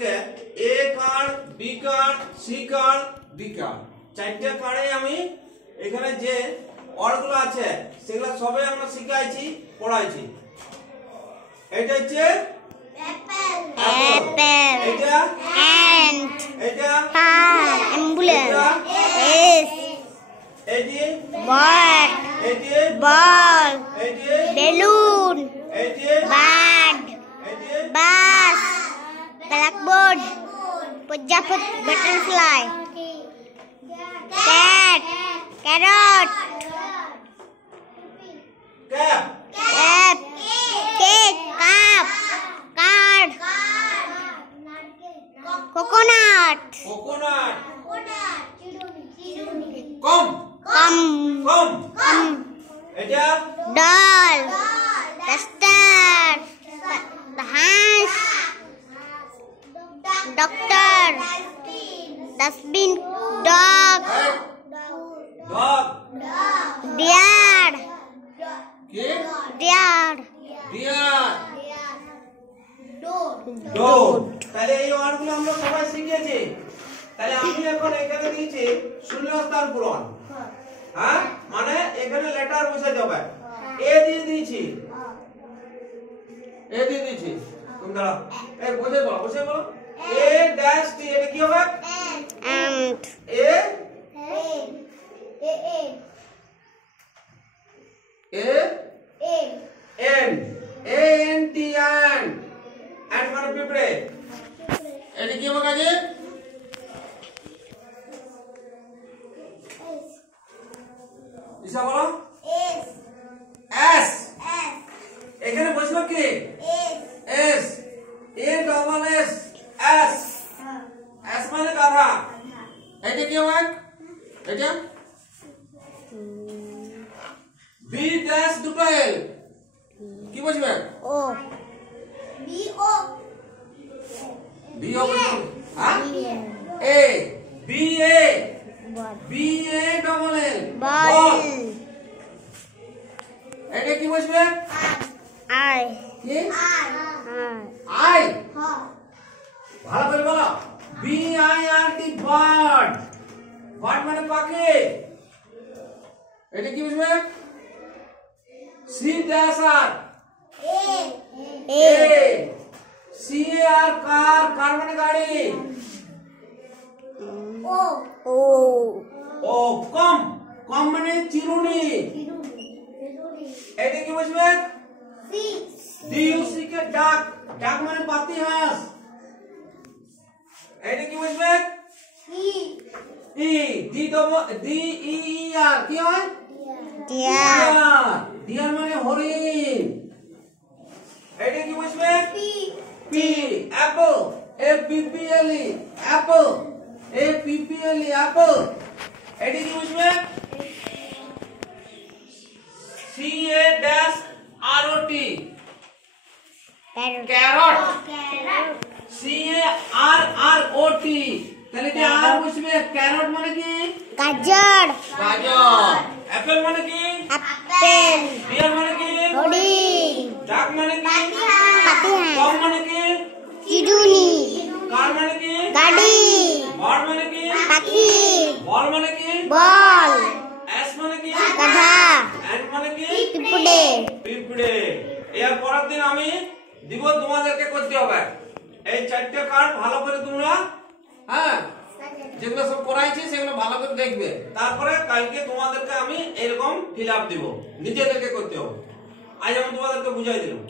তোমাদেরকে A card, B card, C card, D card, চারটে কার্ডে আমি এখানে যে ওয়ার্ডগুলো আছে সেগুলো সবে আমরা শিখাইছি, পড়াইছি। এটা হচ্ছে অ্যাপল, এটা অ্যান্ট, এটা অ্যাম্বুলেন্স, এস, এটি বার্ড, এটি বল, এটি বেলুন, এটি বার্ড, এটি বাস, ব্ল্যাকবোর্ড, প্রজাপতি, butterfly, cat, carrot, cap, cap, cake, cup, card, coconut, coconut, comb, comb, comb, comb, এটা ডল, ডাস্টার, হাঁস, doctor, dustbin, dog, dog, deer, deer, deer, door. তাহলে এই ওয়ার্ডগুলো আমরা সবাই শিখেছি। তাহলে আমি এখন এখানে দিয়েছি শূন্যস্থান পূরণ। হ্যাঁ, মানে এখানে লেটার বসাতে হবে। এ দিয়ে দিয়েছি, এ দিয়ে দিয়েছি। তুমি দাঁড়াও, এই বসে বলো, বসে বলো। এ ড্যাশ টি, এটা কি হবে? Ant. A N, A N T, ant. Ant মানে পিঁপড়ে। এটা কি হবে কাজে? দিশা বলো। এস, এস, এখানে বসবে কি? এস, এ ডবল এস, এস, এস মানে গাধা। এটা কি হবে? এটা বি ড্যাশ দুটো এল, কি বসবে? ও, বি ও, বি ও বসবে। হ্যাঁ, A, B A, B A double L, ball. এটা কি বসবে? আই, কি? আই, ভালো করে বলো। B I R T, bird. Bird মানে পাখি। এটা কি বসবে? C dash R, A, C A R, car, car মানে গাড়ি। ও, ও, ও, কম, কম মানে চিরুনি। এটা কি বসবে? C, D U C K, ডাক, ডাক মানে পাতি হাঁস। এটা কি বসবে? ই, ই, ডি ডবল, ডি ই আর, কি হয়? ডিয়ার, ডিয়ার মানে হরিণ। এটা কি বসবে? P, P, Apple, A P P L E, Apple, A P P L E, Apple. এটা কি বসবে? C a dash R O T, carrot, C A আর আর ও টি। তাহলে কি আর বসবে? ক্যারট মানে কি? গাজর, গাজর। অ্যাপল মানে কি? আপেল। ডিয়ার মানে কি? হরিণ। ডাক মানে কি? পাতি হাঁস। কম মানে কি? চিরুনি। কার মানে কি? গাড়ি। বার্ড মানে কি? পাখি। বল মানে কি? বল। এস মানে কি? গাধা। এন্ট মানে কি? পিঁপড়ে, পিঁপড়ে। এর পরের দিন আমি দিব, তোমাদেরকে করতে হবে এই চারটে কার্ড ভালো করে তোমরা, হ্যাঁ, যেগুলো সব করাইছি সেগুলো ভালো করে দেখবে। তারপরে কালকে তোমাদেরকে আমি এরকম ফিল আপ দিব, নিজেদেরকে করতে হবে। আজ আমি তোমাদেরকে বুঝাই দিলাম।